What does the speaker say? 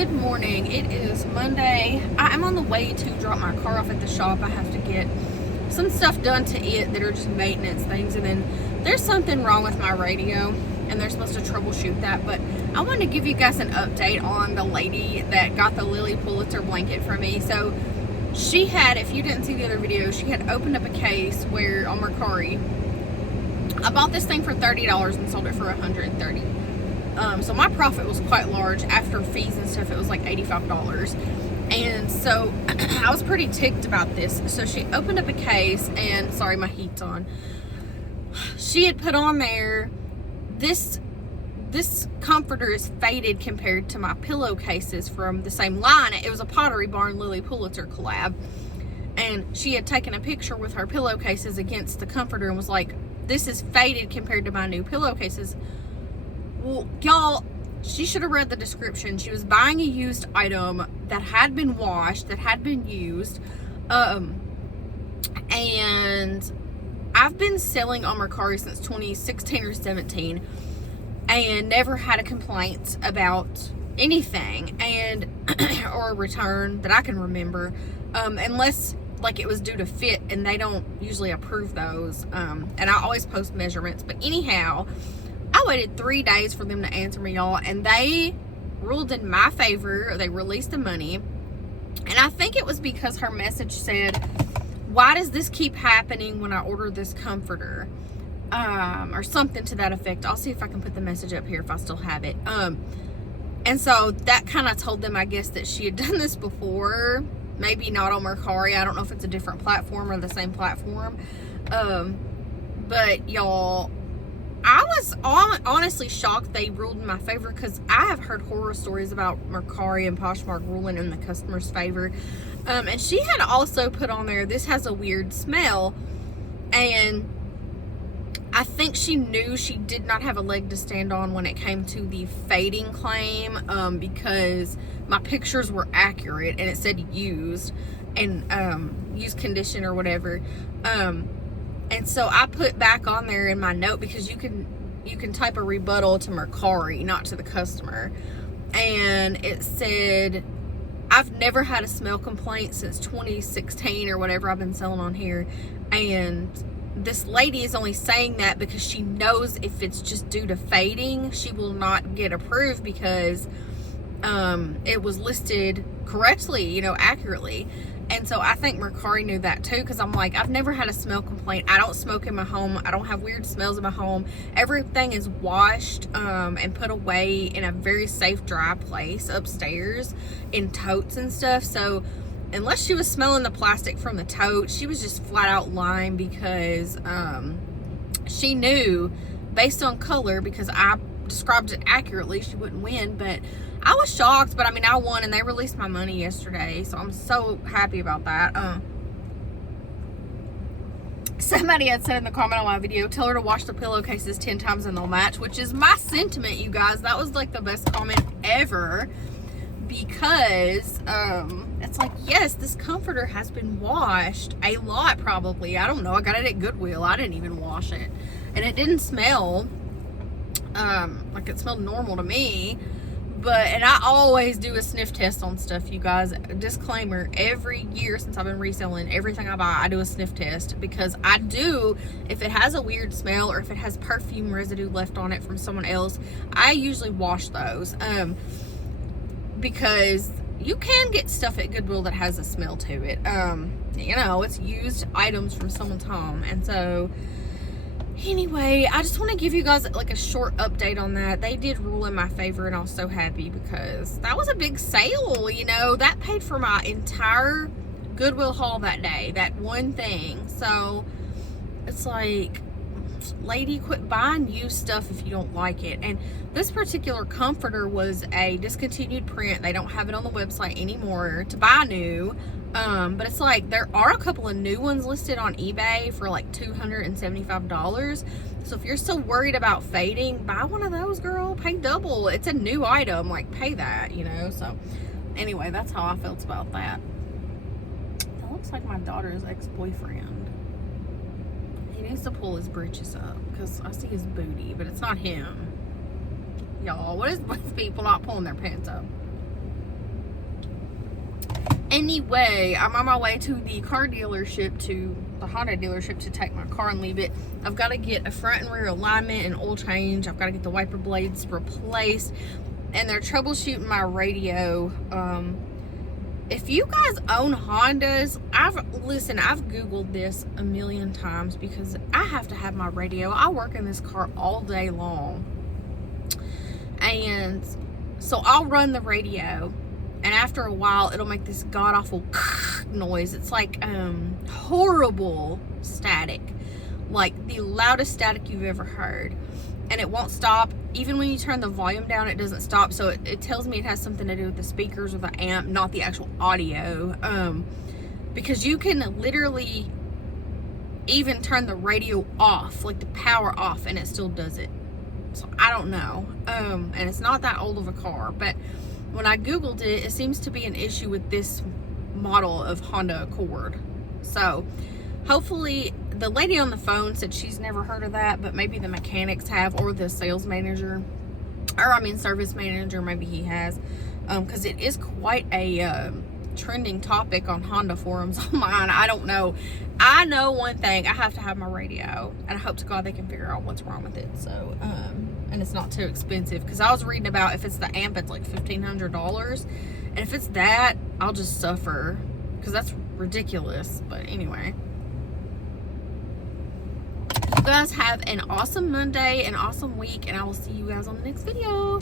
Good morning. It is Monday. I'm on the way to drop my car off at the shop. I have to get some stuff done to it that are just maintenance things, and then there's something wrong with my radio and they're supposed to troubleshoot that. But I wanted to give you guys an update on the lady that got the Lily Pulitzer blanket from me. So she had, if you didn't see the other video, she had opened up a case where on Mercari I bought this thing for $30 and sold it for $130. So my profit was quite large. After fees and stuff, it was like $85. And so I was pretty ticked about this. So she opened up a case, and sorry, my heat's on. She had put on there, this comforter is faded compared to my pillowcases from the same line. It was a Pottery Barn Lily Pulitzer collab. And she had taken a picture with her pillowcases against the comforter and was like, this is faded compared to my new pillowcases. Well, y'all, she should have read the description. She was buying a used item that had been washed, that had been used. And I've been selling on Mercari since 2016 or 17 and never had a complaint about anything and or a return that I can remember, unless like it was due to fit, and they don't usually approve those. And I always post measurements. But anyhow, I waited 3 days for them to answer me, y'all, and they ruled in my favor. They released the money, and I think it was because her message said, why does this keep happening when I order this comforter? Or something to that effect. I'll see if I can put the message up here if I still have it. And so that kind of told them, I guess, that she had done this before. Maybe not on Mercari. I don't know if it's a different platform or the same platform. But y'all, I was honestly shocked they ruled in my favor, because I have heard horror stories about Mercari and Poshmark ruling in the customer's favor. And she had also put on there, this has a weird smell. And I think she knew she did not have a leg to stand on when it came to the fading claim, because my pictures were accurate and it said used and used condition or whatever. And so I put back on there in my note, because you can type a rebuttal to Mercari, not to the customer. And it said, I've never had a smell complaint since 2016 or whatever I've been selling on here. And this lady is only saying that because she knows if it's just due to fading, she will not get approved, because it was listed correctly, accurately. And so I think Mercari knew that too, because I'm like, I've never had a smell complaint. I don't smoke in my home. I don't have weird smells in my home. Everything is washed and put away in a very safe, dry place upstairs in totes and stuff. So unless she was smelling the plastic from the tote, she was just flat out lying, because she knew based on color, because I described it accurately, she wouldn't win. But I was shocked, but I mean, I won, and they released my money yesterday, so I'm so happy about that. Somebody had said in the comment on my video, tell her to wash the pillowcases 10 times and they'll match, which is my sentiment, you guys. That was like the best comment ever, because it's like, yes, this comforter has been washed a lot, probably. I don't know. I got it at Goodwill. I didn't even wash it, and it didn't smell like it smelled normal to me. And I always do a sniff test on stuff, you guys. Disclaimer, every year since I've been reselling, everything I buy, I do a sniff test, because I do, if it has a weird smell or if it has perfume residue left on it from someone else, I usually wash those. Because you can get stuff at Goodwill that has a smell to it. It's used items from someone's home. And so anyway, I just want to give you guys like a short update on that. They did rule in my favor, and I was so happy, because that was a big sale, that paid for my entire Goodwill haul that day, that one thing. So it's like, lady, quit buying used stuff if you don't like it. And this particular comforter was a discontinued print. They don't have it on the website anymore to buy new. But it's like, there are a couple of new ones listed on eBay for like $275. So if you're still worried about fading, buy one of those, girl. Pay double. It's a new item. Like, pay that, So anyway, that's how I felt about that. That looks like my daughter's ex-boyfriend. He needs to pull his britches up, because I see his booty, but it's not him. Y'all, what is with people not pulling their pants up? Anyway, I'm on my way to the car dealership, to the Honda dealership, to take my car and leave it. I've got to get a front and rear alignment and oil change. I've got to get the wiper blades replaced, and they're troubleshooting my radio. If you guys own Hondas, I've Googled this a million times because I have to have my radio. I work in this car all day long. And so I'll run the radio, and after a while it'll make this god-awful noise. It's like horrible static, like the loudest static you've ever heard, and it won't stop. Even when you turn the volume down, it doesn't stop. So it tells me it has something to do with the speakers or the amp, not the actual audio. Because you can literally even turn the radio off, like the power off, and it still does it. So I don't know. And it's not that old of a car, but when I Googled it, it seems to be an issue with this model of Honda Accord. So hopefully, the lady on the phone said she's never heard of that, but maybe the mechanics have, or the sales manager, or I mean service manager, maybe he has, because it is quite a trending topic on Honda forums online. I don't know. I know one thing: I have to have my radio, and I hope to God they can figure out what's wrong with it. So, and it's not too expensive, because I was reading about if it's the amp, it's like $1,500, and if it's that, I'll just suffer, because that's ridiculous. But anyway. You guys have an awesome Monday, an awesome week, and I will see you guys on the next video.